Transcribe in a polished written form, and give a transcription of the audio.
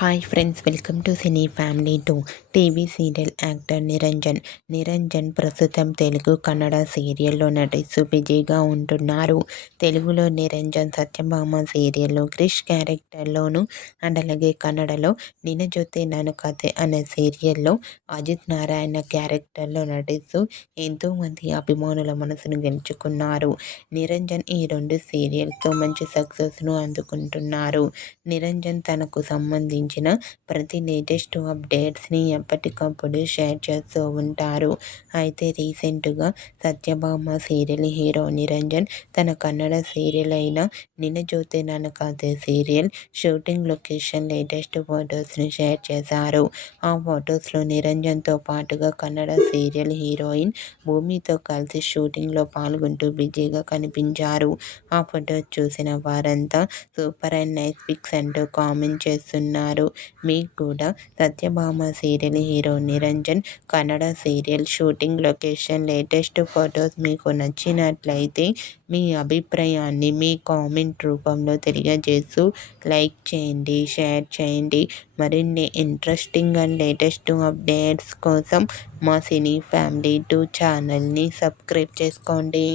Hi friends, welcome to cine family 2. TV serial actor Niranjan ప్రస్తుతం తెలుగు, కన్నడ సీరియల్లో నటిస్తూ బిజీగా ఉంటున్నారు. తెలుగులో నిరంజన్ సత్యభామ సీరియల్లో క్రిష్ క్యారెక్టర్లోను, అండ్ అలాగే కన్నడలో నిన జొతే నన్ను కథే అనే సీరియల్లో అజిత్ నారాయణ క్యారెక్టర్లో నటిస్తూ ఎంతోమంది అభిమానుల మనసును గెలుచుకున్నారు. నిరంజన్ ఈ 2 సీరియల్స్తో మంచి సక్సెస్ను అందుకుంటున్నారు. నిరంజన్ తనకు సంబంధించిన ప్రతి లేటెస్ట్ అప్డేట్స్ని ఎప్పటికప్పుడు షేర్ చేస్తూ ఉంటారు. అయితే రీసెంట్గా సత్యభామ సీరియల్ హీరో నిరంజన్ తన కన్నడ సీరియల్ అయిన నిన జొతే నన్న కథే సీరియల్ షూటింగ్ లొకేషన్ లేటెస్ట్ ఫొటోస్ని షేర్ చేశారు. ఆ ఫొటోస్లో నిరంజన్తో పాటుగా కన్నడ సీరియల్ హీరోయిన్ భూమితో కలిసి షూటింగ్లో పాల్గొంటూ బిజీగా కనిపించారు. ఆ ఫొటోస్ చూసిన వారంతా సూపర్ అండ్ నైస్ పిక్స్ అంటూ కామెంట్ చేస్తున్నారు. మీకు కూడా Satyabhama serial hero Niranjan Kannada serial shooting location latest photos మీకు నచ్చినట్లయితే మీ అభిప్రాయాన్ని మీ కామెంట్ రూపంలో తెలియజేస్తూ లైక్ చేయండి, షేర్ చేయండి. మరిన్ని ఇంట్రెస్టింగ్ అండ్ లేటెస్ట్ అప్డేట్స్ కోసం మా సినీ ఫ్యామిలీ 2 ఛానల్ని సబ్స్క్రైబ్ చేసుకోండి.